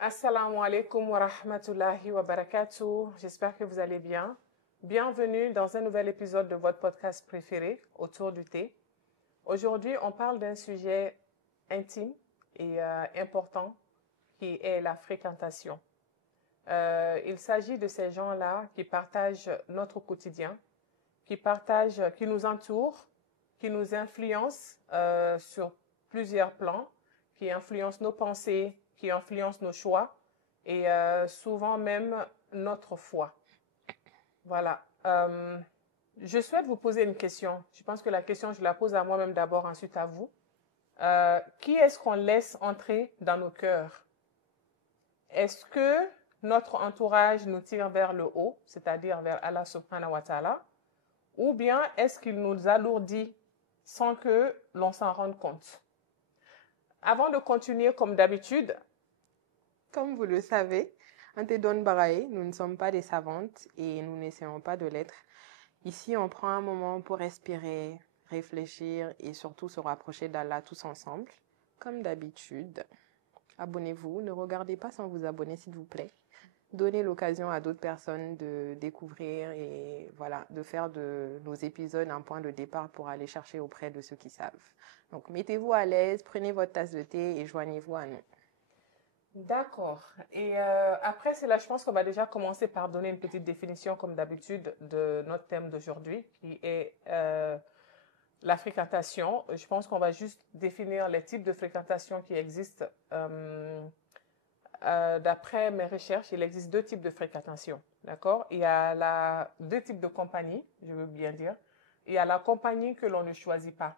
Assalamu alaikum wa rahmatullahi wa barakatuh. J'espère que vous allez bien. Bienvenue dans un nouvel épisode de votre podcast préféré, Autour du thé. Aujourd'hui, on parle d'un sujet intime et important qui est la fréquentation. Il s'agit de ces gens-là qui partagent notre quotidien, qui nous entourent, qui nous influencent sur plusieurs plans, qui influencent nos pensées, qui influencent nos choix et souvent même notre foi. Voilà. Je souhaite vous poser une question. Je pense que la question, je la pose à moi-même d'abord, ensuite à vous. Qui est-ce qu'on laisse entrer dans nos cœurs? Est-ce que notre entourage nous tire vers le haut, c'est-à-dire vers Allah subhanahu wa ta'ala, ou bien est-ce qu'il nous alourdit sans que l'on s'en rende compte? Avant de continuer, comme d'habitude, comme vous le savez, Antedon Barae, nous ne sommes pas des savantes et nous n'essayons pas de l'être. Ici, on prend un moment pour respirer, réfléchir et surtout se rapprocher d'Allah tous ensemble. Comme d'habitude, abonnez-vous, ne regardez pas sans vous abonner s'il vous plaît. Donnez l'occasion à d'autres personnes de découvrir et voilà, de faire de nos épisodes un point de départ pour aller chercher auprès de ceux qui savent. Donc, mettez-vous à l'aise, prenez votre tasse de thé et joignez-vous à nous. D'accord. Et après, c'est là, je pense qu'on va déjà commencer par donner une petite définition, comme d'habitude, de notre thème d'aujourd'hui, qui est la fréquentation. Je pense qu'on va juste définir les types de fréquentation qui existent. D'après mes recherches, il existe deux types de fréquentation. D'accord? Il y a deux types de compagnie, je veux bien dire. Il y a la compagnie que l'on ne choisit pas.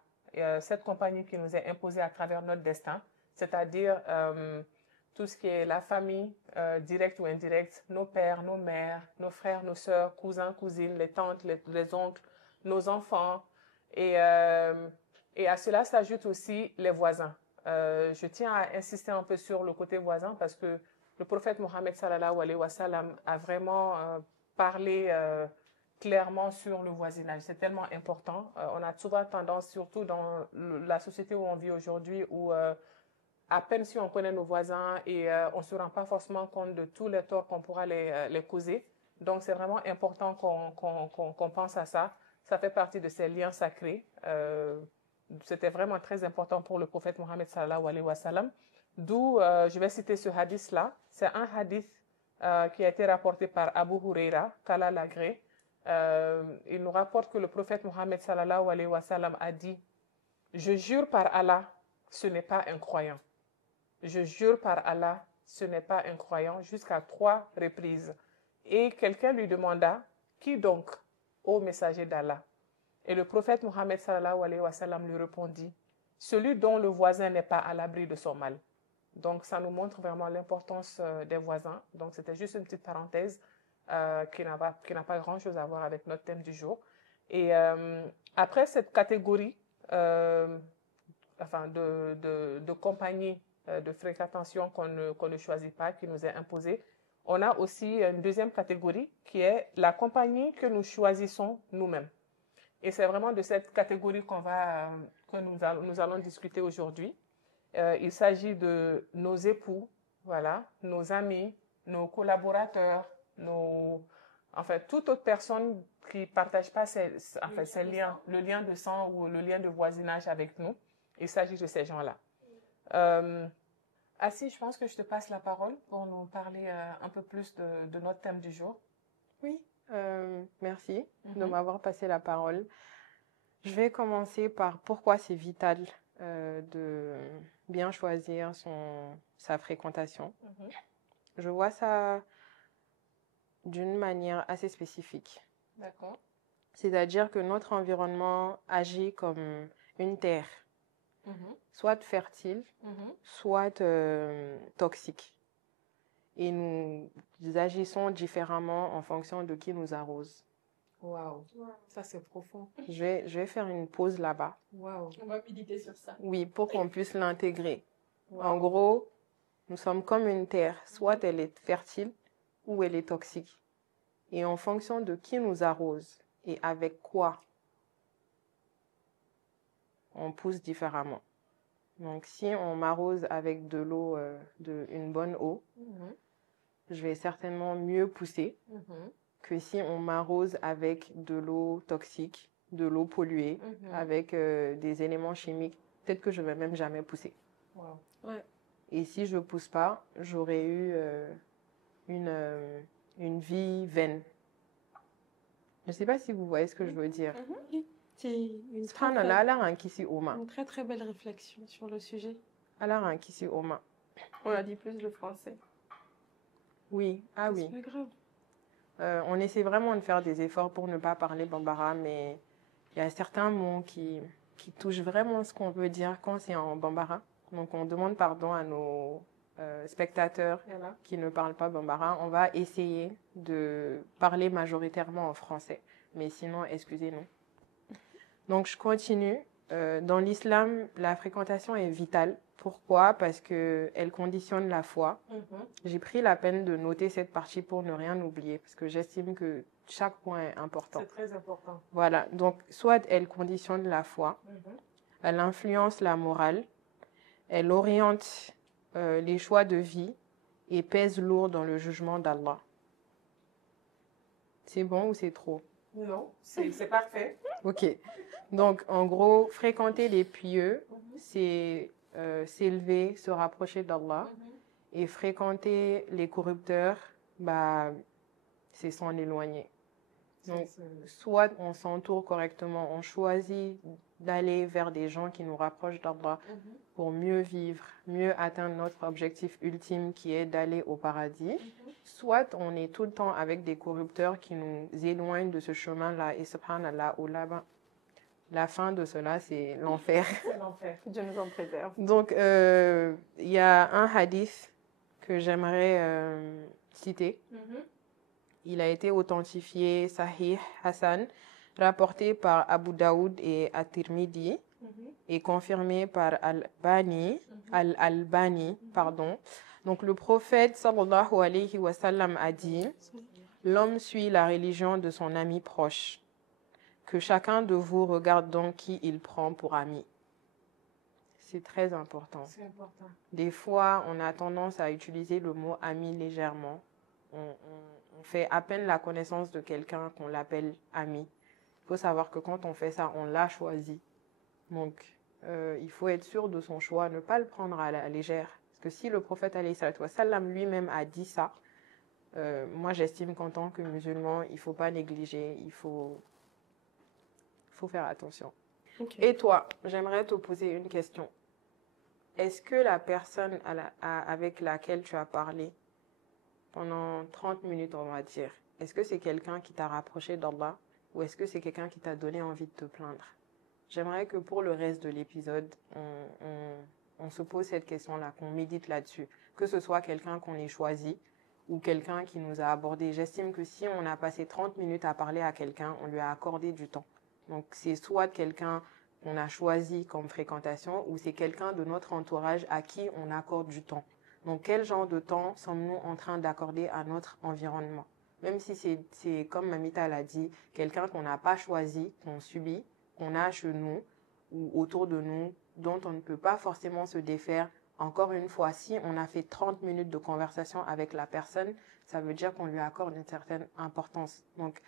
Cette compagnie qui nous est imposée à travers notre destin, c'est-à-dire tout ce qui est la famille, directe ou indirecte, nos pères, nos mères, nos frères, nos sœurs, cousins, cousines, les tantes, les oncles, nos enfants. Et à cela s'ajoutent aussi les voisins. Je tiens à insister un peu sur le côté voisin parce que le prophète Mohammed sallallahu alayhi wa sallam a vraiment parlé clairement sur le voisinage. C'est tellement important. On a souvent tendance, surtout dans la société où on vit aujourd'hui, où à peine si on connaît nos voisins et on ne se rend pas forcément compte de tous les torts qu'on pourra les causer. Donc, c'est vraiment important qu'on pense à ça. Ça fait partie de ces liens sacrés. C'était vraiment très important pour le prophète Mohammed sallallahu alayhi wa sallam. D'où, je vais citer ce hadith-là. C'est un hadith qui a été rapporté par Abu Huraira, qu'Allah l'agrée. Il nous rapporte que le prophète Mohammed sallallahu alayhi wa sallam a dit « Je jure par Allah, ce n'est pas un croyant. Je jure par Allah, ce n'est pas un croyant » jusqu'à 3 reprises. Et quelqu'un lui demanda « Qui donc, ô messager d'Allah ?» Et le prophète Mohammed sallallahu alayhi wa sallam lui répondit « Celui dont le voisin n'est pas à l'abri de son mal. » Donc, ça nous montre vraiment l'importance des voisins. Donc, c'était juste une petite parenthèse qui n'a pas grand-chose à voir avec notre thème du jour. Et après cette catégorie de compagnie de fréquentation qu'on ne choisit pas, qui nous est imposée, on a aussi une deuxième catégorie qui est la compagnie que nous choisissons nous-mêmes. Et c'est vraiment de cette catégorie que nous allons discuter aujourd'hui. Il s'agit de nos époux, voilà, nos amis, nos collaborateurs, toute autre personne qui ne partage pas ces liens, le lien de sang ou le lien de voisinage avec nous. Il s'agit de ces gens-là. Assis, je pense que je te passe la parole pour nous parler un peu plus de notre thème du jour. Oui, merci de m'avoir passé la parole. Je vais commencer par pourquoi c'est vital de bien choisir sa fréquentation. Je vois ça d'une manière assez spécifique. D'accord. C'est-à-dire que notre environnement agit comme une terre, soit fertile, soit toxique. et nous agissons différemment en fonction de qui nous arrose. Waouh, ça c'est profond. Je vais faire une pause là-bas. Waouh. On va méditer sur ça. Oui, pour qu'on puisse l'intégrer. Wow. En gros, nous sommes comme une terre, soit elle est fertile ou elle est toxique. Et en fonction de qui nous arrose et avec quoi, on pousse différemment. Donc, si on m'arrose avec de l'eau, une bonne eau, je vais certainement mieux pousser que si on m'arrose avec de l'eau toxique, de l'eau polluée, avec des éléments chimiques. Peut-être que je ne vais même jamais pousser. Wow. Ouais. Et si je ne pousse pas, j'aurais eu une vie vaine. Je ne sais pas si vous voyez ce que je veux dire. C'est une très très belle réflexion sur le sujet. On a dit plus le français. Oui, oui. C'est pas grave. On essaie vraiment de faire des efforts pour ne pas parler bambara, mais il y a certains mots qui touchent vraiment ce qu'on veut dire quand c'est en bambara. Donc, on demande pardon à nos spectateurs qui ne parlent pas bambara. On va essayer de parler majoritairement en français, mais sinon, excusez-nous. Donc, je continue. Dans l'islam, la fréquentation est vitale. Pourquoi? Parce qu'elle conditionne la foi. J'ai pris la peine de noter cette partie pour ne rien oublier, parce que j'estime que chaque point est important. C'est très important. Voilà, donc soit elle conditionne la foi, elle influence la morale, elle oriente les choix de vie et pèse lourd dans le jugement d'Allah. C'est bon ou c'est trop? Non, c'est parfait. Ok. Donc, en gros, fréquenter les pieux, c'est s'élever, se rapprocher d'Allah. Et fréquenter les corrupteurs, c'est s'en éloigner. Donc, soit on s'entoure correctement, on choisit d'aller vers des gens qui nous rapprochent d'Allah pour mieux vivre, mieux atteindre notre objectif ultime qui est d'aller au paradis. Soit on est tout le temps avec des corrupteurs qui nous éloignent de ce chemin-là. Et subhanallah, la fin de cela, c'est l'enfer. C'est l'enfer. Dieu nous en préserve. Donc, il y a un hadith que j'aimerais citer. Il a été authentifié Sahih Hassan, rapporté par Abu Daoud et At-Tirmidhi, et confirmé par Al-Albani. Donc, le prophète sallallahu alayhi wa sallam a dit: l'homme suit la religion de son ami proche. Que chacun de vous regarde donc qui il prend pour ami. C'est très important. C'est important. Des fois, on a tendance à utiliser le mot ami légèrement. On fait à peine la connaissance de quelqu'un qu'on l'appelle ami. Il faut savoir que quand on fait ça, on l'a choisi. Donc, il faut être sûr de son choix, ne pas le prendre à la légère. Parce que si le prophète alayhi salatu wa sallam lui-même a dit ça, moi j'estime qu'en tant que musulman, il ne faut pas négliger, il faut faire attention. Okay. Et toi, j'aimerais te poser une question. Est-ce que la personne avec laquelle tu as parlé pendant 30 minutes, on va dire, est-ce que c'est quelqu'un qui t'a rapproché d'Allah ou est-ce que c'est quelqu'un qui t'a donné envie de te plaindre? J'aimerais que pour le reste de l'épisode, on se pose cette question-là, qu'on médite là-dessus. Que ce soit quelqu'un qu'on ait choisi ou quelqu'un qui nous a abordé. J'estime que si on a passé 30 minutes à parler à quelqu'un, on lui a accordé du temps. Donc, c'est soit quelqu'un qu'on a choisi comme fréquentation ou c'est quelqu'un de notre entourage à qui on accorde du temps. Donc, quel genre de temps sommes-nous en train d'accorder à notre environnement? Même si c'est comme Mamita l'a dit, quelqu'un qu'on n'a pas choisi, qu'on subit, qu'on a chez nous ou autour de nous, dont on ne peut pas forcément se défaire. Encore une fois, si on a fait 30 minutes de conversation avec la personne, ça veut dire qu'on lui accorde une certaine importance. Donc,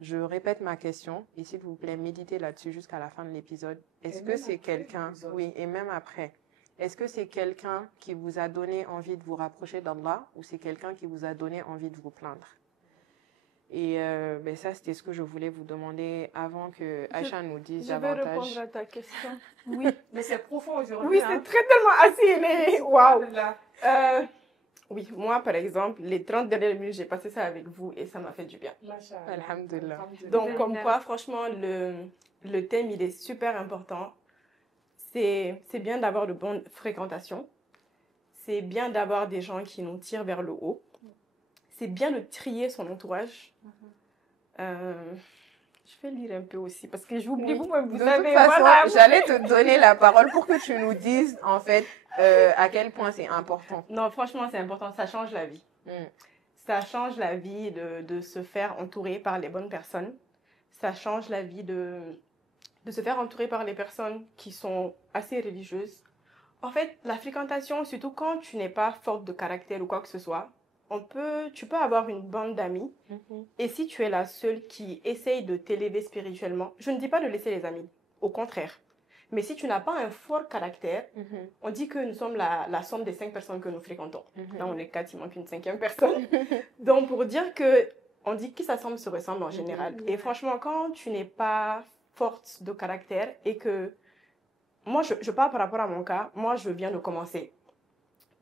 je répète ma question et s'il vous plaît, méditez là-dessus jusqu'à la fin de l'épisode. Est-ce que c'est quelqu'un, oui, et même après, est-ce que c'est quelqu'un qui vous a donné envie de vous rapprocher d'Allah ou c'est quelqu'un qui vous a donné envie de vous plaindre? Et ça, c'était ce que je voulais vous demander avant que Aïcha nous dise davantage. Je vais répondre à ta question. Oui, mais c'est profond aujourd'hui. Oui, c'est très tellement assis. Waouh. Oui, moi, par exemple, les 30 dernières minutes, j'ai passé ça avec vous et ça m'a fait du bien. Alhamdulillah. Donc, comme quoi, franchement, le thème, il est super important. C'est bien d'avoir de bonnes fréquentations. c'est bien d'avoir des gens qui nous tirent vers le haut. C'est bien de trier son entourage. Je vais lire un peu aussi parce que j'oublie, Oui. vous-même, vous De savez, toute façon, voilà. j'allais te donner la parole pour que tu nous dises, en fait, à quel point c'est important. Non, franchement, c'est important. Ça change la vie. Mm. Ça change la vie de se faire entourer par les bonnes personnes. Ça change la vie de se faire entourer par les personnes qui sont assez religieuses. En fait, la fréquentation, surtout quand tu n'es pas forte de caractère ou quoi que ce soit, tu peux avoir une bande d'amis. Et si tu es la seule qui essaye de t'élever spirituellement, je ne dis pas de laisser les amis, au contraire. Mais si tu n'as pas un fort caractère, on dit que nous sommes la somme des 5 personnes que nous fréquentons. Là, on est 4, il manque une 5e personne. Donc, pour dire que, on dit qui s'assemble se ressemble en général. Et franchement, quand tu n'es pas forte de caractère et que, moi, je parle par rapport à mon cas, moi, je viens de commencer.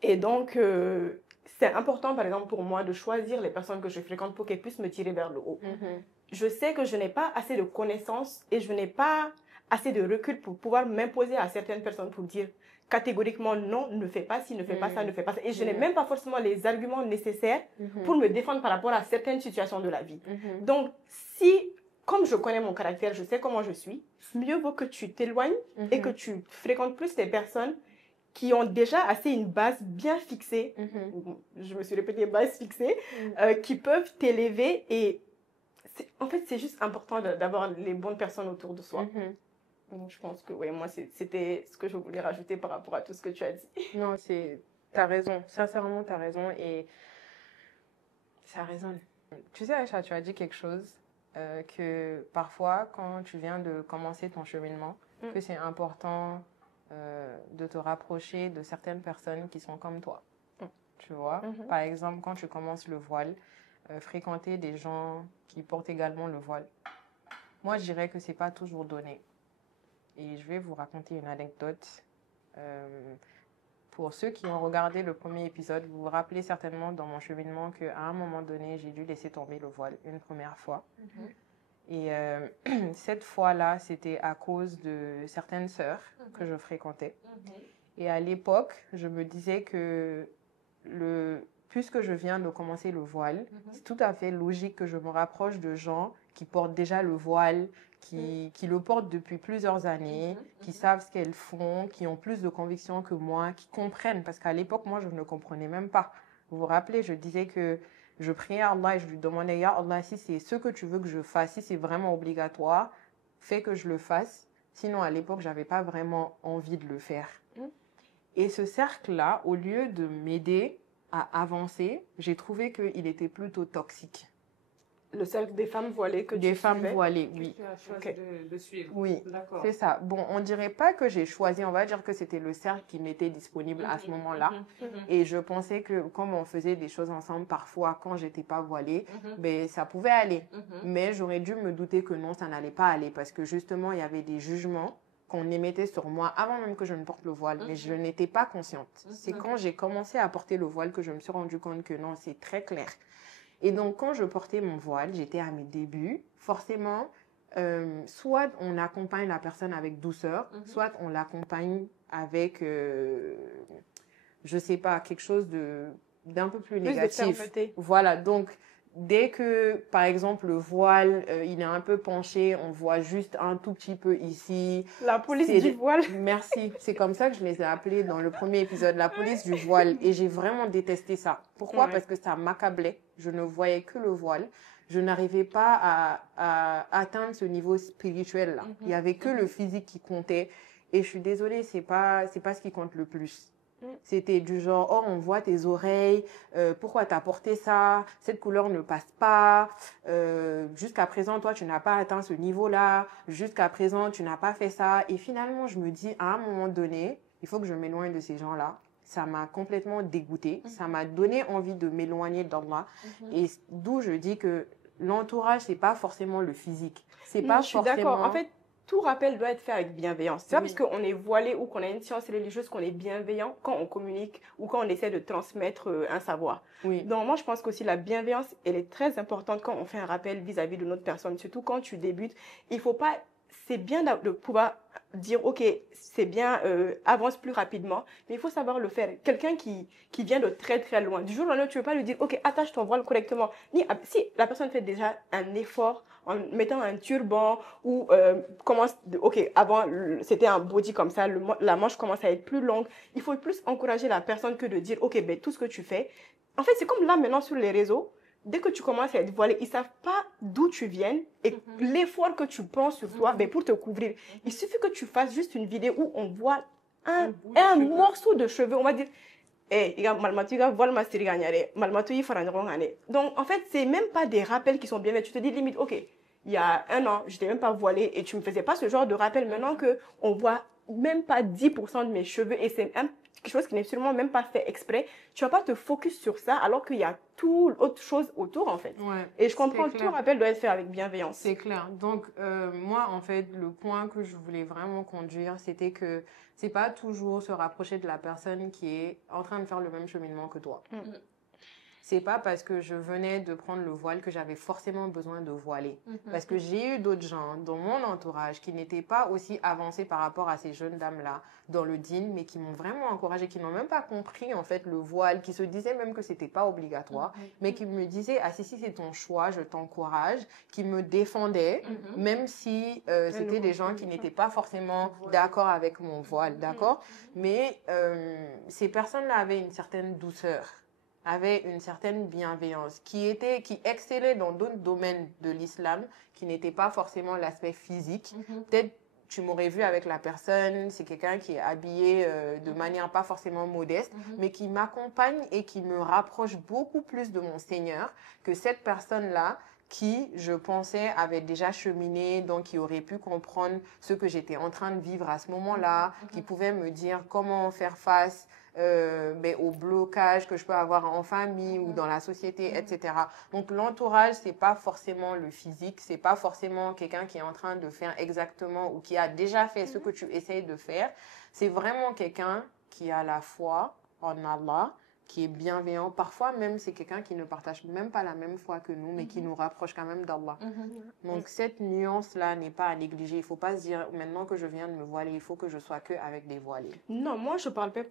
Et donc, c'est important, par exemple, pour moi, de choisir les personnes que je fréquente pour qu'elles puissent me tirer vers le haut. Je sais que je n'ai pas assez de connaissances et je n'ai pas assez de recul pour pouvoir m'imposer à certaines personnes pour dire catégoriquement non, ne fais pas ci, ne fais pas ça, ne fais pas ça. Et je n'ai même pas forcément les arguments nécessaires pour me défendre par rapport à certaines situations de la vie. Donc, comme je connais mon caractère, je sais comment je suis, mieux vaut que tu t'éloignes et que tu fréquentes plus les personnes qui ont déjà assez une base bien fixée, je me suis répétée, base fixée, qui peuvent t'élever et en fait, c'est juste important d'avoir les bonnes personnes autour de soi. Donc, je pense que, ouais, moi, c'était ce que je voulais rajouter par rapport à tout ce que tu as dit. Non, t'as raison. Sincèrement, t'as raison et ça résonne. Tu sais, Aïcha, tu as dit quelque chose que parfois, quand tu viens de commencer ton cheminement, que c'est important de te rapprocher de certaines personnes qui sont comme toi. Tu vois, par exemple, quand tu commences le voile, fréquenter des gens qui portent également le voile. Moi, je dirais que c'est pas toujours donné. Et je vais vous raconter une anecdote. Pour ceux qui ont regardé le premier épisode, vous vous rappelez certainement dans mon cheminement qu'à un moment donné, j'ai dû laisser tomber le voile une première fois. Et cette fois-là, c'était à cause de certaines sœurs que je fréquentais. Et à l'époque, je me disais que puisque je viens de commencer le voile, c'est tout à fait logique que je me rapproche de gens qui portent déjà le voile, qui le portent depuis plusieurs années, qui savent ce qu'elles font, qui ont plus de conviction que moi, qui comprennent. Parce qu'à l'époque, moi, je ne comprenais même pas. Vous vous rappelez, je disais que je priais à Allah et je lui demandais, Ya Allah, si c'est ce que tu veux que je fasse, si c'est vraiment obligatoire, fais que je le fasse. Sinon, à l'époque, je n'avais pas vraiment envie de le faire. Et ce cercle-là, au lieu de m'aider à avancer, j'ai trouvé qu'il était plutôt toxique. Le cercle des femmes voilées que des tu femmes suivais. voilées, oui. Tu as choisi de suivre. Oui, D'accord. c'est ça. Bon, on dirait pas que j'ai choisi, on va dire que c'était le cercle qui m'était disponible à ce moment-là. Et je pensais que comme on faisait des choses ensemble parfois quand j'étais pas voilée, ben ça pouvait aller. Mais j'aurais dû me douter que non, ça n'allait pas aller parce que justement, il y avait des jugements qu'on émettait sur moi avant même que je ne porte le voile, mais je n'étais pas consciente. C'est quand j'ai commencé à porter le voile que je me suis rendu compte que non, c'est très clair. Et donc, quand je portais mon voile, j'étais à mes débuts. Forcément, soit on accompagne la personne avec douceur, soit on l'accompagne avec, je sais pas, quelque chose d'un peu plus négatif. De fermeté. Voilà, donc dès que, par exemple, le voile, il est un peu penché, on voit juste un tout petit peu ici. La police du voile. Merci. C'est comme ça que je les ai appelés dans le premier épisode, la police du voile. Et j'ai vraiment détesté ça. Pourquoi? Parce que ça m'accablait. Je ne voyais que le voile. Je n'arrivais pas à atteindre ce niveau spirituel-là. Il n'y avait que le physique qui comptait. Et je suis désolée, c'est pas ce qui compte le plus. C'était du genre, oh, on voit tes oreilles, pourquoi t'as porté ça, cette couleur ne passe pas, jusqu'à présent, toi, tu n'as pas atteint ce niveau-là, jusqu'à présent, tu n'as pas fait ça. Et finalement, je me dis, à un moment donné, il faut que je m'éloigne de ces gens-là. Ça m'a complètement dégoûtée. Ça m'a donné envie de m'éloigner d'Allah. Et d'où je dis que l'entourage, c'est pas forcément le physique. C'est pas Je suis d'accord. En fait, tout rappel doit être fait avec bienveillance. C'est pas parce qu'on est voilé ou qu'on a une science religieuse qu'on est bienveillant quand on communique ou quand on essaie de transmettre un savoir. Donc moi, je pense qu'aussi la bienveillance, elle est très importante quand on fait un rappel vis-à-vis de notre personne. Surtout quand tu débutes, il faut pas c'est bien de pouvoir dire, OK, c'est bien, avance plus rapidement, mais il faut savoir le faire. Quelqu'un qui vient de très, très loin, du jour au lendemain, tu ne veux pas lui dire, OK, attache ton voile correctement. Si la personne fait déjà un effort en mettant un turban ou commence, OK, avant, c'était un body comme ça, la manche commence à être plus longue, il faut plus encourager la personne que de dire, OK, ben, tout ce que tu fais. En fait, c'est comme là, maintenant, sur les réseaux, dès que tu commences à être voilé, ils ne savent pas d'où tu viens et l'effort que tu prends sur toi ben, pour te couvrir. Il suffit que tu fasses juste une vidéo où on voit un morceau de cheveux. On va dire, donc, en fait, c'est même pas des rappels qui sont bien faits. Tu te dis limite, OK, il y a un an, je n'étais même pas voilée et tu ne me faisais pas ce genre de rappel. Maintenant qu'on voit même pas 10% de mes cheveux et c'est quelque chose qui n'est sûrement même pas fait exprès, tu vas pas te focus sur ça alors qu'il y a tout autre chose autour en fait. Ouais, et je comprends que tout rappel doit être fait avec bienveillance. C'est clair. Donc moi en fait le point que je voulais vraiment conduire c'était que c'est pas toujours se rapprocher de la personne qui est en train de faire le même cheminement que toi. C'est pas parce que je venais de prendre le voile que j'avais forcément besoin de voiler. Parce que j'ai eu d'autres gens dans mon entourage qui n'étaient pas aussi avancés par rapport à ces jeunes dames-là dans le dîn, mais qui m'ont vraiment encouragée, qui n'ont même pas compris en fait le voile, qui se disaient même que c'était pas obligatoire, mais qui me disaient ah si c'est ton choix, je t'encourage, qui me défendaient, même si c'était des gens qui n'étaient pas forcément d'accord avec mon voile, d'accord, mais ces personnes-là avaient une certaine douceur, avait une certaine bienveillance, qui excellait dans d'autres domaines de l'islam, qui n'était pas forcément l'aspect physique. Peut-être tu m'aurais vu avec la personne, c'est quelqu'un qui est habillé de manière pas forcément modeste, mais qui m'accompagne et qui me rapproche beaucoup plus de mon Seigneur que cette personne-là qui, je pensais, avait déjà cheminé, donc qui aurait pu comprendre ce que j'étais en train de vivre à ce moment-là, qui pouvait me dire comment faire face au blocage que je peux avoir en famille ou dans la société, etc. Donc l'entourage, c'est pas forcément le physique, c'est pas forcément quelqu'un qui est en train de faire exactement ou qui a déjà fait ce que tu essayes de faire. C'est vraiment quelqu'un qui a la foi en Allah, qui est bienveillant. Parfois même, c'est quelqu'un qui ne partage même pas la même foi que nous, mais qui nous rapproche quand même d'Allah. Donc, cette nuance-là n'est pas à négliger. Il ne faut pas se dire, maintenant que je viens de me voiler, il faut que je sois que avec des voilés. Non, moi, je parlais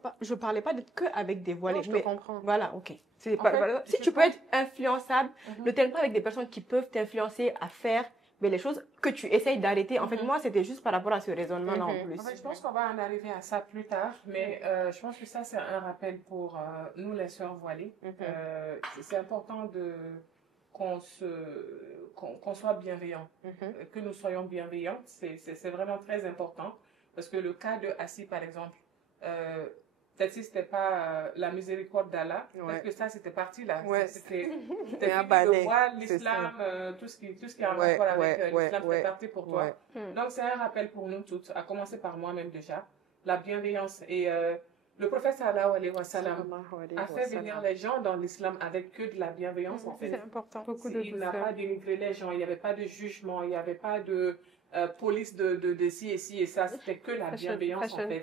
pas d'être que avec des voilés. Non, je comprends. Voilà, OK. Si tu peux être influençable, ne t'aime pas avec des personnes qui peuvent t'influencer à faire mais les choses que tu essayes d'arrêter. En fait, moi, c'était juste par rapport à ce raisonnement-là en plus. En fait, je pense qu'on va en arriver à ça plus tard, mais je pense que ça, c'est un rappel pour nous, les sœurs voilées. C'est important qu'on soit bienveillants, que nous soyons bienveillants. C'est vraiment très important. Parce que le cas de Assi, par exemple, peut-être si c'était pas la miséricorde d'Allah, parce que ça, c'était parti là. C'était fini de voir l'islam, tout ce qui a un rapport avec l'islam, c'était parti pour toi. Donc, c'est un rappel pour nous toutes, à commencer par moi-même déjà, la bienveillance. Et le prophète sallallahu alayhi wa sallam a fait venir les gens dans l'islam avec que de la bienveillance. En fait, c'est important. Il n'a pas dénigré les gens, il n'y avait pas de jugement, il n'y avait pas de police de ci et ça, c'était que la bienveillance en fait.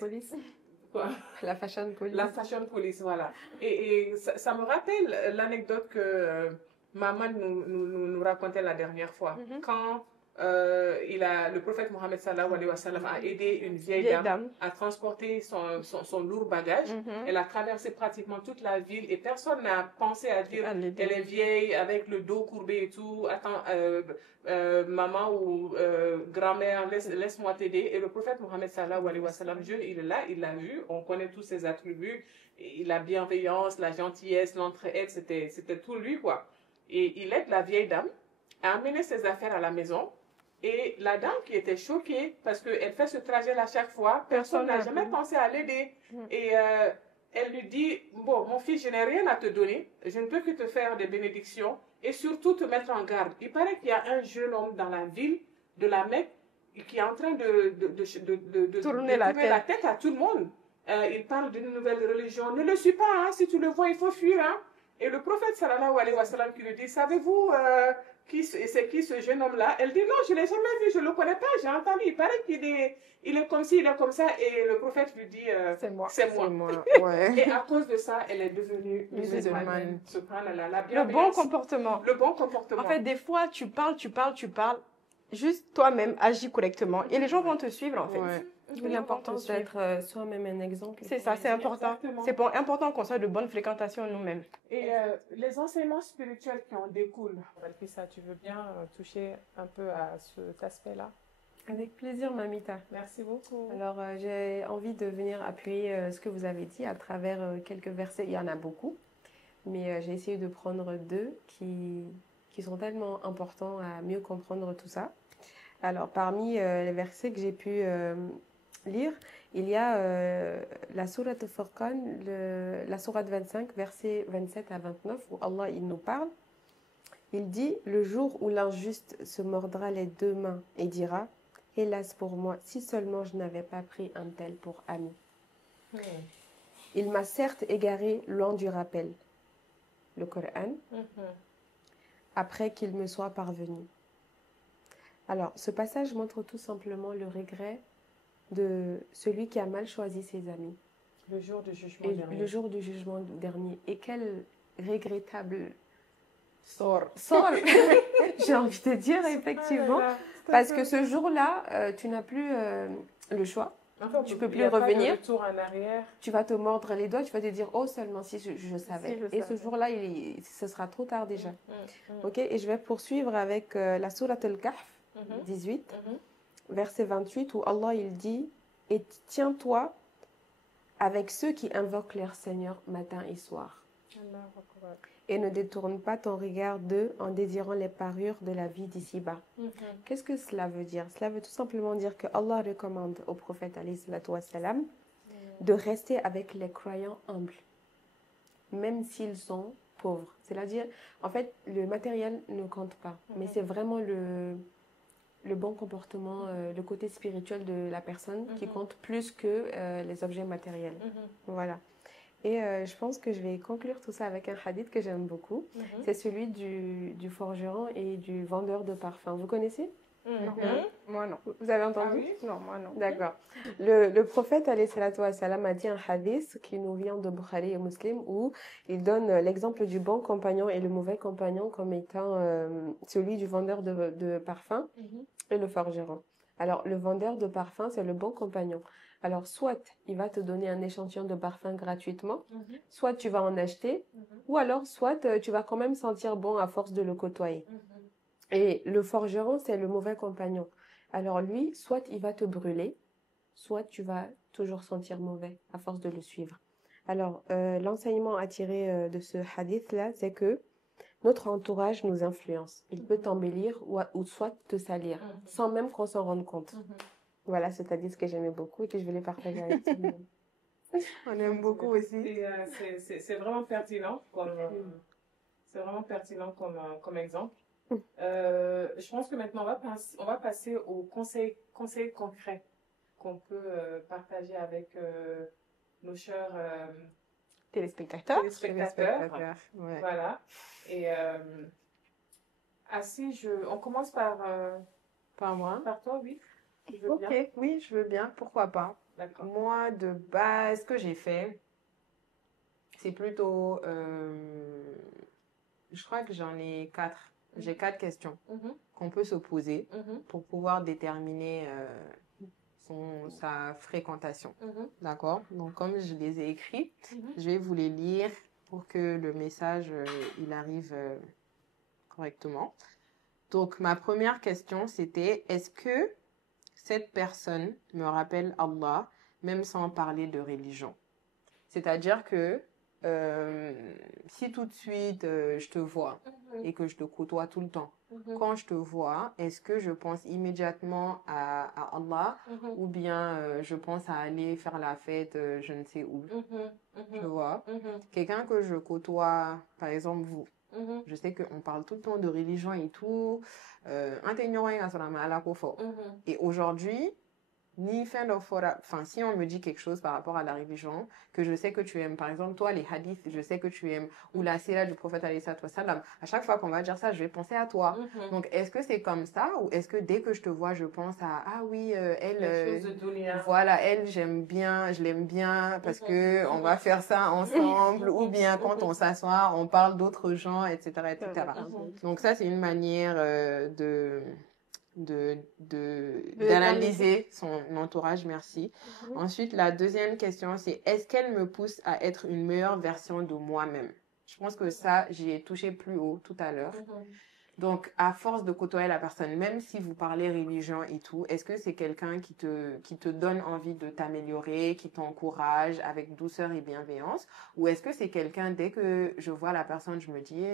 La fashion police. La fashion police, voilà. Et ça me rappelle l'anecdote que maman nous racontait la dernière fois. Quand le prophète Mohammed sallallahu alayhi wa sallam a aidé une vieille dame à transporter son lourd bagage. Elle a traversé pratiquement toute la ville et personne n'a pensé à dire elle est vieille avec le dos courbé et tout. Attends, maman ou grand-mère, laisse-moi t'aider. Et le prophète Mohammed sallallahu alayhi wa sallam, Dieu, il est là, il l'a vu. On connaît tous ses attributs. Et la bienveillance, la gentillesse, l'entraide, c'était tout lui, quoi. Et il aide la vieille dame à amener ses affaires à la maison. Et la dame qui était choquée, parce qu'elle fait ce trajet-là chaque fois, personne n'a jamais pensé à l'aider. Et elle lui dit, bon, mon fils, je n'ai rien à te donner, je ne peux que te faire des bénédictions et surtout te mettre en garde. Il paraît qu'il y a un jeune homme dans la ville de la Mecque qui est en train de tourner la tête à tout le monde. Il parle d'une nouvelle religion. Ne le suis pas, hein, si tu le vois, il faut fuir. Hein. Et le prophète sallallahu alayhi wa sallam qui lui dit, savez-vous c'est qui ce jeune homme-là? Elle dit non, je ne l'ai jamais vu, je ne le connais pas, j'ai entendu. Il paraît qu'il est comme ci, il est comme ça. Et le prophète lui dit, c'est moi. Ouais. Et à cause de ça, elle est devenue musulmane. Le bon comportement. Le bon comportement. En fait, des fois, tu parles. juste toi-même agis correctement et les gens vont te suivre en fait. Ouais. D'où l'importance d'être soi-même un exemple. C'est ça, c'est important. Exactement. C'est important qu'on soit de bonne fréquentation nous-mêmes. Et les enseignements spirituels qui en découlent. Valpissa, tu veux bien toucher un peu à cet aspect-là? Avec plaisir, Mamita. Merci beaucoup. Alors, j'ai envie de venir appuyer ce que vous avez dit à travers quelques versets. Il y en a beaucoup, mais j'ai essayé de prendre deux qui sont tellement importants à mieux comprendre tout ça. Alors, parmi les versets que j'ai pu lire, il y a la sourate Furqan, la sourate 25, versets 27 à 29, où Allah il nous parle. Il dit « Le jour où l'injuste se mordra les deux mains et dira « Hélas pour moi, si seulement je n'avais pas pris un tel pour ami. Il m'a certes égaré loin du rappel. » Le Coran, après qu'il me soit parvenu. Alors, ce passage montre tout simplement le regret de celui qui a mal choisi ses amis. Le jour du jugement Et dernier. le jour du jugement dernier. Et quel regrettable Sort. sort, j'ai envie de dire, effectivement. Parce que ce jour-là, tu n'as plus le choix. Enfin, tu peux il plus y a pas de revenir. retour en arrière. Tu vas te mordre les doigts, tu vas te dire, oh, seulement si je savais. Si je Et ce savais. jour-là, ce sera trop tard déjà. Mhm. Ok, et je vais poursuivre avec la sourate Al-Kahf, Mhm. 18, Mhm. verset 28, où Allah il dit « Et tiens-toi avec ceux qui invoquent leur Seigneur matin et soir. Allahu Akbar. Et ne détourne pas ton regard d'eux en désirant les parures de la vie d'ici-bas. Mhm. » Qu'est-ce que cela veut dire? Cela veut tout simplement dire que Allah recommande au prophète alayhi salatu wassalam de rester avec les croyants humbles, même s'ils sont pauvres. C'est-à-dire, en fait, le matériel ne compte pas, mais c'est vraiment le bon comportement, le côté spirituel de la personne qui compte plus que les objets matériels. Voilà. Et je pense que je vais conclure tout ça avec un hadith que j'aime beaucoup. C'est celui du forgeron et du vendeur de parfums. Vous connaissez? Moi non. Vous avez entendu? Ah oui? Non, moi non. D'accord. Le prophète alayhi salatu wassalam a dit un hadith qui nous vient de Bukhari et Muslim où il donne l'exemple du bon compagnon et le mauvais compagnon comme étant celui du vendeur de parfums et le forgeron. Alors, le vendeur de parfums, c'est le bon compagnon. Alors, soit il va te donner un échantillon de parfum gratuitement, soit tu vas en acheter, ou alors soit tu vas quand même sentir bon à force de le côtoyer. Et le forgeron, c'est le mauvais compagnon. Alors lui, soit il va te brûler, soit tu vas toujours sentir mauvais à force de le suivre. Alors, l'enseignement à tirer de ce hadith-là, c'est que notre entourage nous influence. Il peut t'embellir ou soit te salir, sans même qu'on s'en rende compte. Voilà, c'est un hadith que j'aimais beaucoup et que je voulais partager avec tout le monde. On aime beaucoup aussi. Et, c'est vraiment pertinent c'est vraiment pertinent comme exemple. Je pense que maintenant on va passer aux conseils concrets qu'on peut partager avec nos chers Téléspectateurs. téléspectateurs. Ouais. Voilà. Et on commence par Moi. par toi, oui. Tu veux Ok, bien? oui, je veux bien. Pourquoi pas? D'accord. Moi, de base, ce que j'ai fait, c'est plutôt... je crois que j'en ai 4. J'ai 4 questions qu'on peut se poser pour pouvoir déterminer sa fréquentation. D'accord? Donc, comme je les ai écrits, je vais vous les lire pour que le message il arrive correctement. Donc, ma première question, c'était est-ce que cette personne me rappelle Allah, même sans parler de religion? C'est-à-dire que si tout de suite je te vois et que je te côtoie tout le temps, quand je te vois, est-ce que je pense immédiatement à Allah ou bien je pense à aller faire la fête je ne sais où? Tu vois? Quelqu'un que je côtoie, par exemple vous, je sais qu'on parle tout le temps de religion et tout. Et aujourd'hui, si on me dit quelque chose par rapport à la religion, que je sais que tu aimes, par exemple, toi, les hadiths, je sais que tu aimes, ou la sira du prophète, alayhi salatu wassalam, à chaque fois qu'on va dire ça, je vais penser à toi. Donc, est-ce que c'est comme ça, ou est-ce que dès que je te vois, je pense à, ah oui, elle, Les choses de dunya. voilà, elle, j'aime bien, je l'aime bien, parce que on va faire ça ensemble, ou bien quand on s'assoit, on parle d'autres gens, etc., etc. Donc, ça, c'est une manière d'analyser son entourage, merci. Ensuite, la deuxième question, c'est est-ce qu'elle me pousse à être une meilleure version de moi-même? Je pense que ça, j'y ai touché plus haut tout à l'heure. Donc, à force de côtoyer la personne, même si vous parlez religion et tout, est-ce que c'est quelqu'un qui te donne envie de t'améliorer, qui t'encourage avec douceur et bienveillance? Ou est-ce que c'est quelqu'un, dès que je vois la personne, je me dis,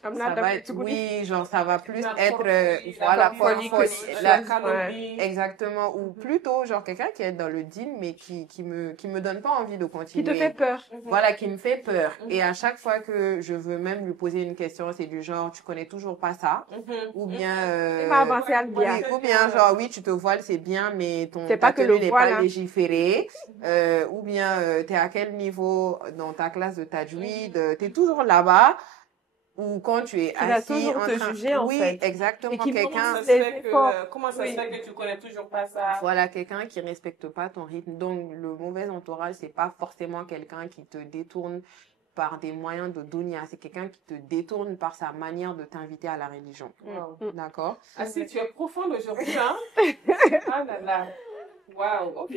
ça va être, oui, genre, ça va plus être, voilà, folie, exactement, ou plutôt, genre, quelqu'un qui est dans le deal, mais qui me donne pas envie de continuer. Qui te fait peur. Voilà, qui me fait peur. Et à chaque fois que je veux même lui poser une question, c'est du genre, tu connais toujours pas ça, ou bien, Il m'a avancé à le bien. ou bien, genre, oui, tu te voiles, c'est bien, mais C'est pas que le n'est voile, pas hein. légiféré, ou bien, t'es à quel niveau dans ta classe de tajwid, t'es toujours là-bas, ou quand tu es va assis toujours en te train... juger, en oui, fait. exactement, Et qui quelqu'un... Comment ça se fait que tu connais toujours pas ça? Voilà, quelqu'un qui respecte pas ton rythme. Donc, le mauvais entourage, c'est pas forcément quelqu'un qui te détourne par des moyens de dunya. C'est quelqu'un qui te détourne par sa manière de t'inviter à la religion. D'accord? Ah si, tu es profonde aujourd'hui, hein? Ah là là. Waouh, ok.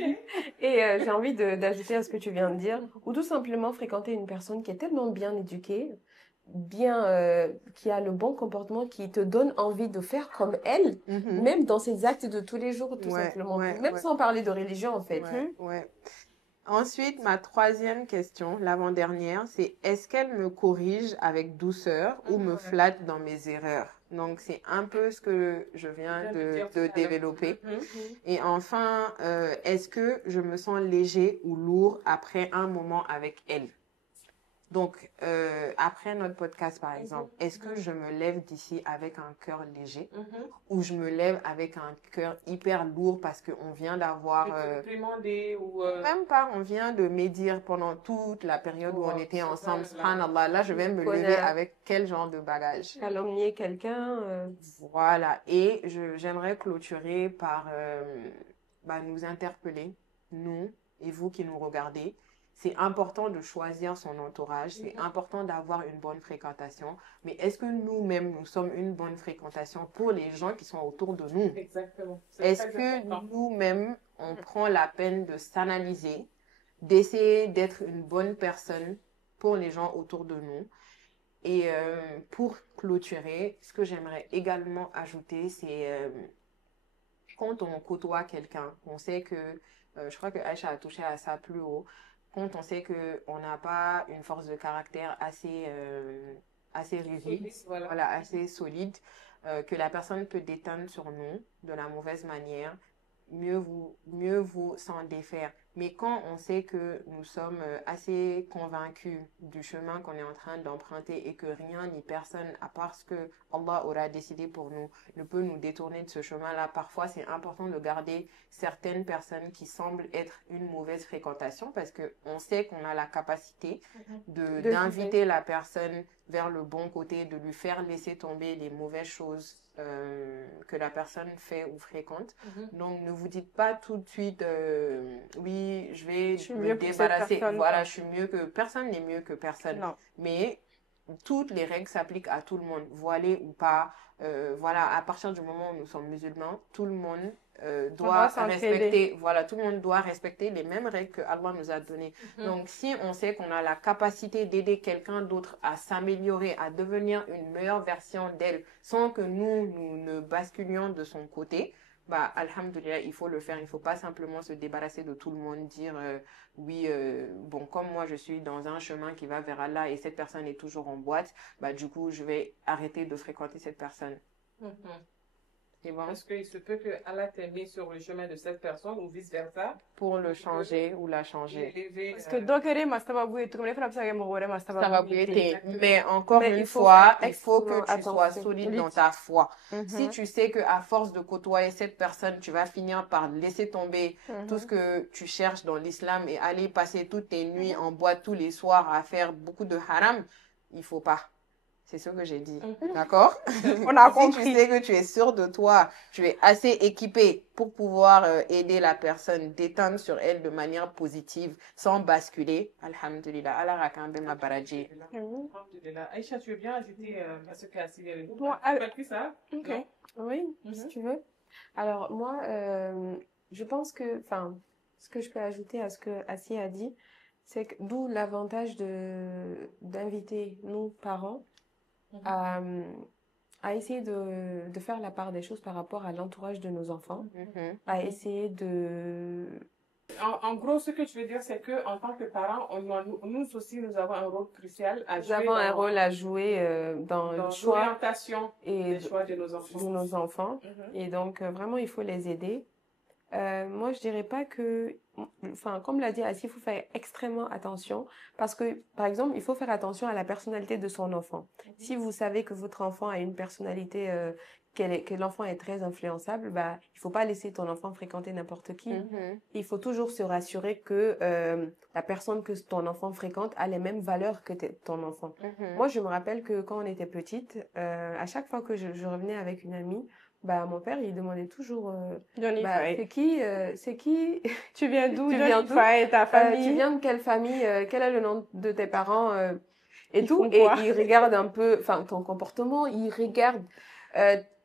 Et j'ai envie d'ajouter à ce que tu viens de dire, ou tout simplement fréquenter une personne qui est tellement bien éduquée, qui a le bon comportement, qui te donne envie de faire comme elle, même dans ses actes de tous les jours, tout simplement. Même sans parler de religion, en fait. Ouais. Ensuite, ma troisième question, l'avant-dernière, c'est est-ce qu'elle me corrige avec douceur ou me flatte dans mes erreurs? Donc, c'est un peu ce que je viens de développer. Et enfin, est-ce que je me sens léger ou lourd après un moment avec elle? Donc, après notre podcast, par exemple, est-ce que je me lève d'ici avec un cœur léger ou je me lève avec un cœur hyper lourd parce qu'on vient d'avoir... Même pas, on vient de médire pendant toute la période où on était ensemble. Subhanallah, là, je vais me lever avec quel genre de bagage? Calomnier quelqu'un. Voilà. Et j'aimerais clôturer par nous interpeller, nous et vous qui nous regardez. C'est important de choisir son entourage, c'est important d'avoir une bonne fréquentation, mais est-ce que nous-mêmes, nous sommes une bonne fréquentation pour les gens qui sont autour de nous? Exactement. Est-ce que nous-mêmes, on prend la peine de s'analyser, d'essayer d'être une bonne personne pour les gens autour de nous? Et pour clôturer, ce que j'aimerais également ajouter, c'est quand on côtoie quelqu'un, on sait que, je crois que Aïcha a touché à ça plus haut, quand on sait qu'on n'a pas une force de caractère assez rigide, assez solide, que la personne peut déteindre sur nous de la mauvaise manière, mieux vous s'en défaire. Mais quand on sait que nous sommes assez convaincus du chemin qu'on est en train d'emprunter et que rien ni personne, à part ce que Allah aura décidé pour nous, ne peut nous détourner de ce chemin-là, parfois c'est important de garder certaines personnes qui semblent être une mauvaise fréquentation parce qu'on sait qu'on a la capacité d'inviter la personne vers le bon côté, de lui faire laisser tomber les mauvaises choses que la personne fait ou fréquente. Donc, ne vous dites pas tout de suite, oui, je vais me débarrasser. Voilà, je suis mieux que personne n'est mieux que personne. Non. Mais toutes les règles s'appliquent à tout le monde, voilé ou pas. Voilà, à partir du moment où nous sommes musulmans, tout le monde doit respecter, voilà, tout le monde doit respecter les mêmes règles que Allah nous a données. Donc, si on sait qu'on a la capacité d'aider quelqu'un d'autre à s'améliorer, à devenir une meilleure version d'elle, sans que nous ne basculions de son côté, alhamdoulilah, il faut le faire. Il ne faut pas simplement se débarrasser de tout le monde, dire comme moi je suis dans un chemin qui va vers Allah et cette personne est toujours en boîte, du coup je vais arrêter de fréquenter cette personne. C'est bon. Parce qu'il se peut que Allah t'ait mis sur le chemin de cette personne ou vice versa. Pour le changer ou la changer. Parce que Ça va bouiller. Mais encore une fois, il faut que tu sois solide dans ta foi. Si tu sais que à force de côtoyer cette personne, tu vas finir par laisser tomber tout ce que tu cherches dans l'islam et aller passer toutes tes nuits en boîte tous les soirs à faire beaucoup de haram, il faut pas. C'est ce que j'ai dit. Mhm. D'accord? On a Si compris. tu sais que tu es sûr de toi, tu es assez équipé pour pouvoir aider la personne, détendre sur elle de manière positive, sans basculer. Alhamdulillah. Allah rakambe ma baraji. Alhamdulillah. Aïcha, tu veux bien ajouter à ce qu'a dit les Bon, tu as pris ça? Ok. Non? Oui, si tu veux. Alors, moi, je pense que, enfin, ce que je peux ajouter à ce que Assi a dit, c'est que d'où l'avantage d'inviter nos parents à essayer de faire la part des choses par rapport à l'entourage de nos enfants, à essayer de... En gros, ce que tu veux dire, c'est que en tant que parents, nous aussi, nous avons un rôle crucial à Nous jouer avons un rôle à jouer dans le dans choix l'orientation et des choix de nos enfants. de nos enfants. Mhm. Et donc, vraiment, il faut les aider. Moi, je dirais pas que, enfin, comme l'a dit Assi, il faut faire extrêmement attention parce que, par exemple, il faut faire attention à la personnalité de son enfant. Si vous savez que votre enfant a une personnalité, que l'enfant est très influençable, bah, il faut pas laisser ton enfant fréquenter n'importe qui. Il faut toujours se rassurer que la personne que ton enfant fréquente a les mêmes valeurs que ton enfant. Moi, je me rappelle que quand on était petite, à chaque fois que je revenais avec une amie, bah, mon père, il demandait toujours, Johnny bah, Faye. c'est qui, Tu viens d'où, tu Johnny viens d'où? Faye, ta famille? Tu viens de quelle famille, quel est le nom de tes parents, et Ils tout. font Et quoi? il regarde un peu, enfin, ton comportement, il regarde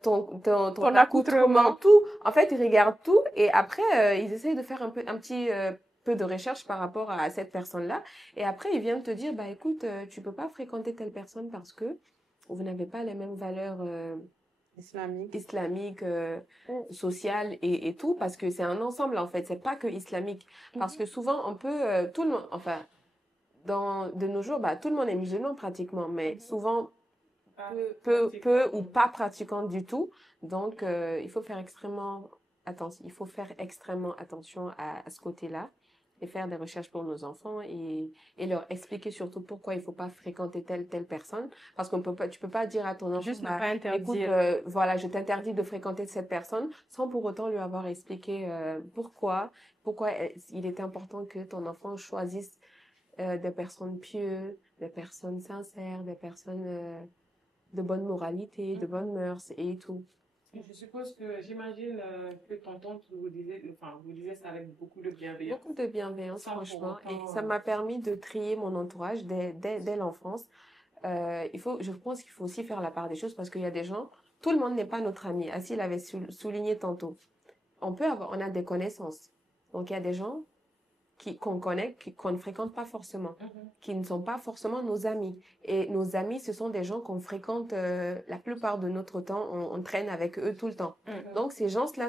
ton accoutrement, accoutrement. tout. En fait, il regarde tout et après, ils essayent de faire un petit peu de recherche par rapport à cette personne-là. Et après, ils viennent te dire, bah, écoute, tu peux pas fréquenter telle personne parce que vous n'avez pas les mêmes valeurs, islamique, social et tout, parce que c'est un ensemble en fait, c'est pas que islamique. Parce que souvent on peut, tout le monde, enfin, de nos jours, bah, tout le monde est musulman pratiquement, mais souvent peu ou pas pratiquant du tout. Donc il faut faire extrêmement attention, il faut faire extrêmement attention à ce côté-là et faire des recherches pour nos enfants et leur expliquer surtout pourquoi il faut pas fréquenter telle personne parce qu'on peut pas, tu peux pas dire à ton enfant, Juste ne bah, pas écoute, interdire. voilà, je t'interdis de fréquenter cette personne sans pour autant lui avoir expliqué pourquoi il est important que ton enfant choisisse des personnes pieuses, des personnes sincères, des personnes de bonne moralité, de bonnes mœurs et tout. Je suppose que j'imagine que tonton vous disait ça avec beaucoup de bienveillance. Beaucoup de bienveillance, Sans pour franchement. autant, Et ça m'a permis de trier mon entourage dès l'enfance. Je pense qu'il faut aussi faire la part des choses parce qu'il y a des gens, tout le monde n'est pas notre ami. Assil l'avait souligné tantôt. On a des connaissances. Donc il y a des gens qu'on connaît, qu'on ne fréquente pas forcément, qui ne sont pas forcément nos amis. Et nos amis, ce sont des gens qu'on fréquente la plupart de notre temps, on traîne avec eux tout le temps. Donc ces gens-là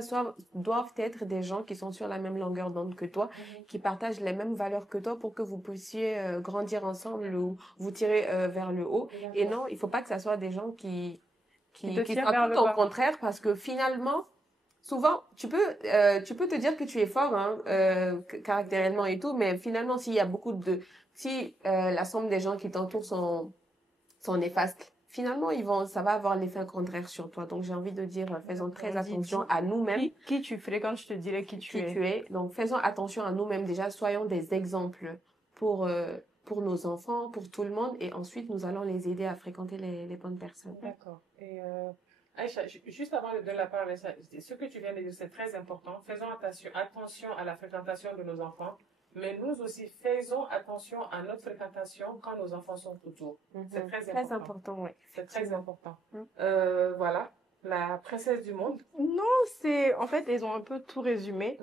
doivent être des gens qui sont sur la même longueur d'onde que toi, qui partagent les mêmes valeurs que toi pour que vous puissiez grandir ensemble ou vous tirer vers le haut. Et non, il faut pas que ça soit des gens qui te tirent soient vers tout le au bas. contraire parce que finalement, souvent, tu peux te dire que tu es fort, hein, caractériellement et tout, mais finalement, si la somme des gens qui t'entourent sont néfastes, finalement, ça va avoir l'effet contraire sur toi. Donc, j'ai envie de dire, faisons très attention à nous-mêmes. Qui tu fréquentes, je te dirais qui tu es. Donc, faisons attention à nous-mêmes déjà, soyons des exemples pour nos enfants, pour tout le monde, et ensuite, nous allons les aider à fréquenter les bonnes personnes. D'accord. Et Aïcha, juste avant de la parler, ce que tu viens de dire, c'est très important. Faisons attention à la fréquentation de nos enfants, mais nous aussi faisons attention à notre fréquentation quand nos enfants sont autour. C'est très important. Très important, oui. C'est très important. Voilà, la princesse du monde. Non, en fait, ils ont un peu tout résumé.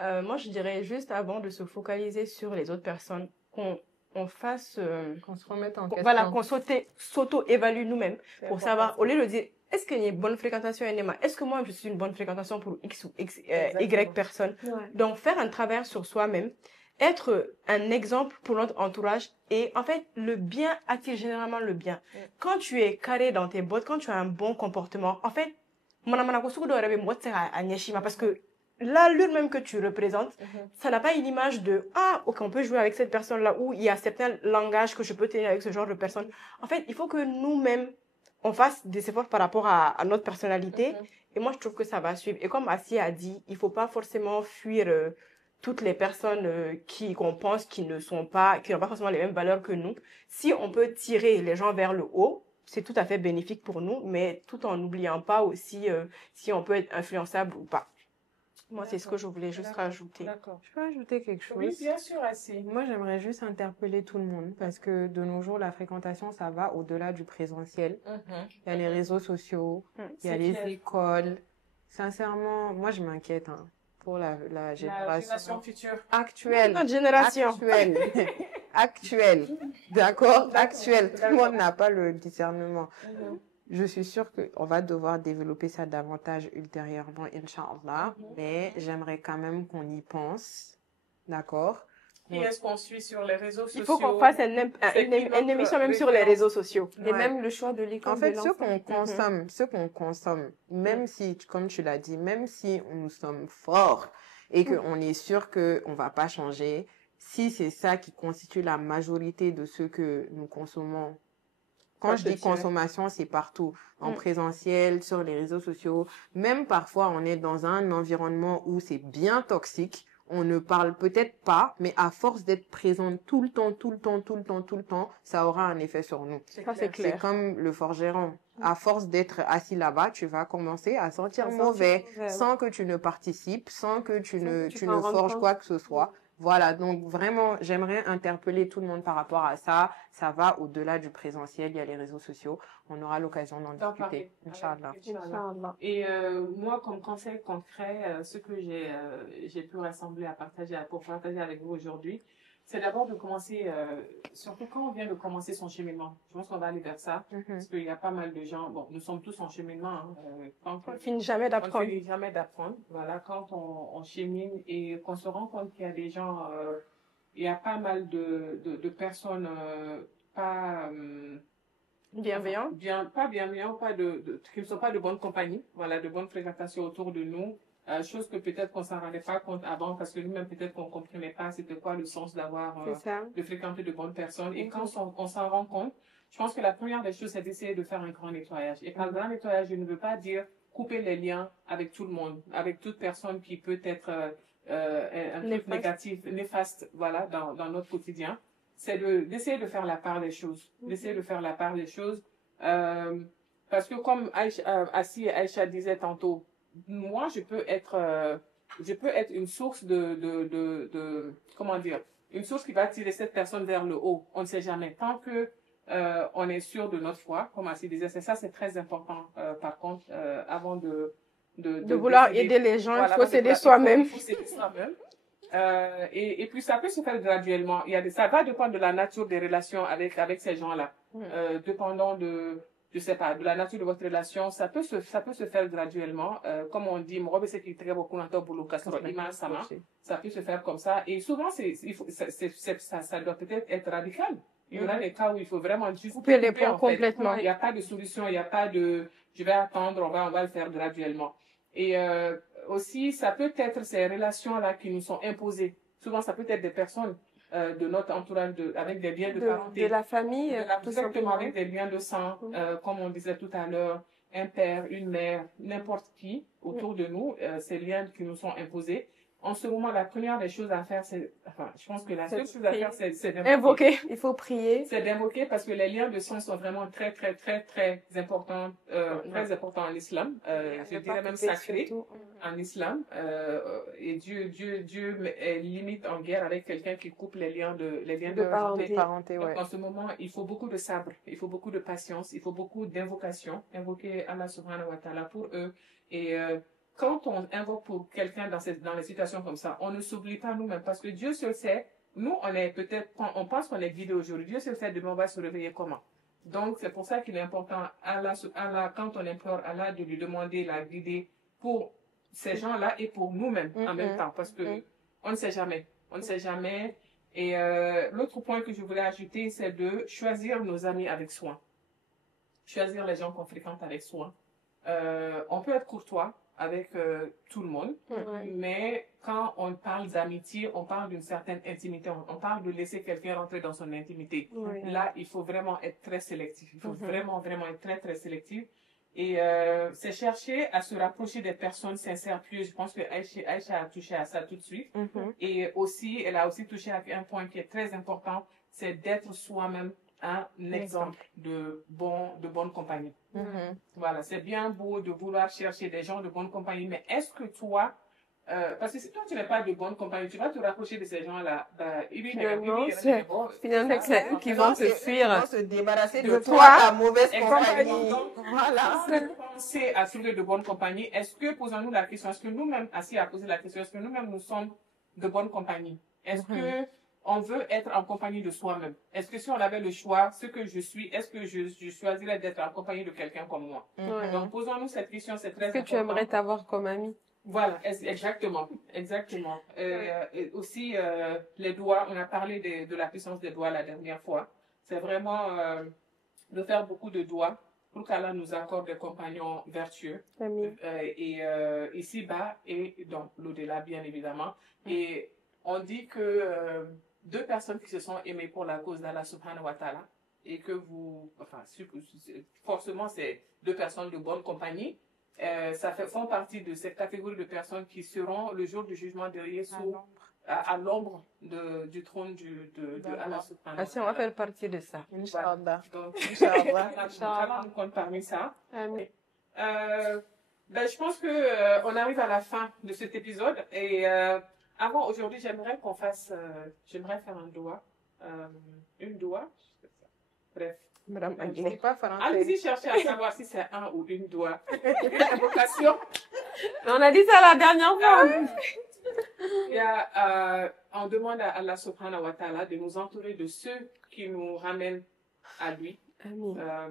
Moi, je dirais juste avant de se focaliser sur les autres personnes, qu'on fasse... qu'on se remette en question. Voilà, qu'on s'auto-évalue nous-mêmes pour savoir, au lieu de dire, est-ce qu'il y a une bonne fréquentation NMA? Est-ce que moi, je suis une bonne fréquentation pour X ou Y personne? Ouais. Donc, faire un travail sur soi-même, être un exemple pour notre entourage et en fait, le bien attire généralement le bien. Quand tu es carré dans tes bottes, quand tu as un bon comportement, en fait, parce que l'allure même que tu représentes, ça n'a pas une image de « Ah, ok, on peut jouer avec cette personne-là » ou « Il y a certains langages que je peux tenir avec ce genre de personne. » En fait, il faut que nous-mêmes, on fasse des efforts par rapport à notre personnalité. Et moi, je trouve que ça va suivre. Et comme Assia a dit, il ne faut pas forcément fuir toutes les personnes qu'on pense qui n'ont pas forcément les mêmes valeurs que nous. Si on peut tirer les gens vers le haut, c'est tout à fait bénéfique pour nous, mais tout en n'oubliant pas aussi si on peut être influençable ou pas. Moi, c'est ce que je voulais juste rajouter. D'accord. Je peux ajouter quelque chose? Oui, bien sûr, Assi. Moi, j'aimerais juste interpeller tout le monde parce que de nos jours, la fréquentation, ça va au-delà du présentiel. Il y a les réseaux sociaux, il y a C'est les clair. écoles. Sincèrement, moi, je m'inquiète pour la La génération génération future. actuelle. Notre génération. Actuelle. Actuelle. D'accord? Actuelle. Tout le monde n'a pas le discernement. Je suis sûre qu'on va devoir développer ça davantage ultérieurement, Inch'Allah. Mais j'aimerais quand même qu'on y pense. D'accord? Qui est-ce qu'on suit sur les réseaux sociaux? Il faut qu'on fasse C'est une qui notre émission même sur les référence? réseaux sociaux. Et Ouais. même le choix de l'école En fait, de ce l'enfant. qu'on consomme, même si, comme tu l'as dit, même si nous sommes forts et qu'on est sûr qu'on va pas changer, si c'est ça qui constitue la majorité de ce que nous consommons, quand je dis consommation, c'est partout, en présentiel, sur les réseaux sociaux, même parfois on est dans un environnement où c'est bien toxique, on ne parle peut-être pas, mais à force d'être présent tout le temps, ça aura un effet sur nous. Ça, c'est C'est clair. comme le forgeron. À force d'être assis là-bas, tu vas commencer à sentir À sentir mauvais, mauvais, sans que tu ne participes, sans que tu Sans ne, que tu tu t'en ne rendes forges compte. quoi que ce soit. Voilà, donc vraiment, j'aimerais interpeller tout le monde par rapport à ça. Ça va au-delà du présentiel, il y a les réseaux sociaux. On aura l'occasion d'en D'en discuter, parler. Inch'Allah. Inch'Allah. Et moi, comme conseil concret, ce que j'ai pu rassembler pour partager avec vous aujourd'hui, c'est d'abord de commencer, surtout quand on vient de commencer son cheminement. Je pense qu'on va aller vers ça, parce qu'il y a pas mal de gens, bon, nous sommes tous en cheminement, hein, On ne finit jamais on ne d'apprendre. finit jamais d'apprendre. Voilà, quand on chemine et qu'on se rend compte qu'il y a des gens, il y a pas mal de personnes pas Bienveillant. pas bienveillants, qui ne sont pas de bonne compagnie, voilà, de bonne fréquentation autour de nous. Chose que peut-être qu'on s'en rendait pas compte avant parce que nous-mêmes peut-être qu'on comprenait pas c'était quoi le sens d'avoir C'est ça. de fréquenter de bonnes personnes. Et quand on s'en rend compte, je pense que la première des choses c'est d'essayer de faire un grand nettoyage. Et par grand nettoyage, je ne veux pas dire couper les liens avec tout le monde, avec toute personne qui peut être un truc négatif, néfaste, voilà, dans notre quotidien. C'est d'essayer de faire la part des choses, d'essayer de faire la part des choses, parce que comme Assi et Aïcha disaient tantôt, moi je peux être une source comment dire, une source qui va tirer cette personne vers le haut. On ne sait jamais. Tant que on est sûr de notre foi, comme Assi disait, c'est très important. Par contre, avant de vouloir décider, aider les gens, voilà, il faut s'aider soi-même. Il faut s'aider soi-même. Et puis ça peut se faire graduellement. Ça va dépendre de la nature des relations avec ces gens-là. Dépendant je sais pas, de la nature de votre relation, ça peut se faire graduellement. Comme on dit, ça peut se faire comme ça. Et souvent, ça doit peut-être être radical. Il y en a des cas où il faut vraiment juste couper les ponts complètement. Il n'y a pas de solution, il n'y a pas de je vais attendre, on va le faire graduellement. Et aussi, ça peut être ces relations-là qui nous sont imposées. Souvent, ça peut être des personnes de notre entourage, avec des liens de parenté. De la famille, tout exactement, simplement. avec des liens de sang, comme on disait tout à l'heure, un père, une mère, n'importe qui autour de nous, ces liens qui nous sont imposés. En ce moment, la première des choses à faire, je pense que la seule chose à faire, c'est d'invoquer. Il faut prier. C'est d'invoquer parce que les liens de sang sont vraiment très, très, très, très importants, très importants en islam. Je dirais même sacrés en islam. Et Dieu est limite en guerre avec quelqu'un qui coupe les liens de parenté. Donc, en ce moment, il faut beaucoup de sabre, il faut beaucoup de patience, il faut beaucoup d'invocation. Invoquer Allah subhanahu wa ta'ala pour eux. Et quand on invoque pour quelqu'un dans les situations comme ça, on ne s'oublie pas nous-mêmes parce que Dieu seul sait. Nous, on pense qu'on est guidé aujourd'hui. Dieu seul sait demain on va se réveiller comment. Donc, c'est pour ça qu'il est important, Allah, quand on implore Allah, de lui demander la guider pour ces gens-là et pour nous-mêmes en même temps. Parce que on ne sait jamais. On ne sait jamais. Et l'autre point que je voulais ajouter, c'est de choisir nos amis avec soin. Choisir les gens qu'on fréquente avec soin. On peut être courtois avec tout le monde, mais quand on parle d'amitié, on parle d'une certaine intimité, on parle de laisser quelqu'un rentrer dans son intimité. Là, il faut vraiment être très sélectif, il faut vraiment être très très sélectif et c'est chercher à se rapprocher des personnes sincères, pieuses. Je pense que Aïcha a touché à ça tout de suite et aussi, elle a aussi touché à un point qui est très important, c'est d'être soi-même un exemple de bonne compagnie. Mhm. Voilà, c'est bien beau de vouloir chercher des gens de bonne compagnie, mais est-ce que toi, parce que si toi tu n'es pas de bonne compagnie, tu vas te rapprocher de ces gens-là, Finalement, c'est eux qui vont se fuir. Ils vont se débarrasser de De toi, toi. ta mauvaise Exactement. compagnie. Donc, Voilà. avant de penser à trouver de bonnes compagnies, est-ce que, posons-nous la question, est-ce que nous-mêmes, assis à poser la question, est-ce que nous-mêmes nous sommes de bonne compagnie? Est-ce que on veut être en compagnie de soi-même? Est-ce que si on avait le choix, ce que je suis, est-ce que je choisirais d'être en compagnie de quelqu'un comme moi? Ouais. Donc, posons-nous cette question, c'est très Est-ce que tu important. aimerais t'avoir comme ami? Voilà, exactement, exactement. Et aussi, les doigts, on a parlé de la puissance des doigts la dernière fois. C'est vraiment de faire beaucoup de doigts pour qu'Allah nous accorde des compagnons vertueux. Ami. Ici-bas et dans l'au-delà, bien évidemment. Et on dit que deux personnes qui se sont aimées pour la cause d'Allah subhanahu wa ta'ala, et que forcément, c'est deux personnes de bonne compagnie, font partie de cette catégorie de personnes qui seront le jour du jugement de Jésus à l'ombre du trône de Allah subhanahu wa Ah, si, on va faire partie de ça. Inch'Allah. Donc, Inch'Allah. Inch'Allah, on compte parmi ça. Amin. Je pense que on arrive à la fin de cet épisode et avant aujourd'hui, j'aimerais faire un doigt, une doigt, bref. Madame Aguilé. Je ne sais pas français. Allez-y chercher à savoir si c'est un ou une doigt. Invocation. On a dit ça la dernière fois. On demande à Allah subhanahu wa ta'ala de nous entourer de ceux qui nous ramènent à lui. Amin.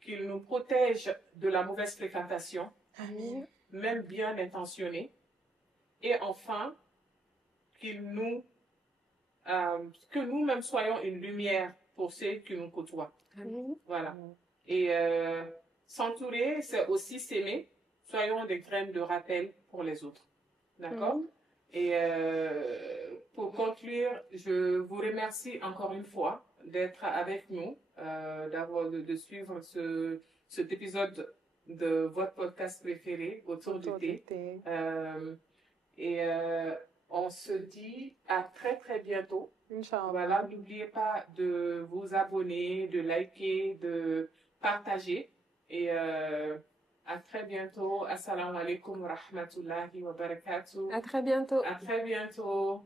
Qu'il nous protège de la mauvaise fréquentation, Amin. même bien intentionnée. Et enfin, que nous-mêmes soyons une lumière pour ceux qui nous côtoient. Amin. Voilà. Et s'entourer, c'est aussi s'aimer. Soyons des graines de rappel pour les autres. D'accord? Et pour conclure, je vous remercie encore une fois d'être avec nous, de suivre cet épisode de votre podcast préféré, Autour du thé. On se dit à très très bientôt. Inch'Allah. Voilà, n'oubliez pas de vous abonner, de liker, de partager. Et à très bientôt. Assalamu alaikum wa rahmatullahi wa barakatuh. À très bientôt. À très bientôt.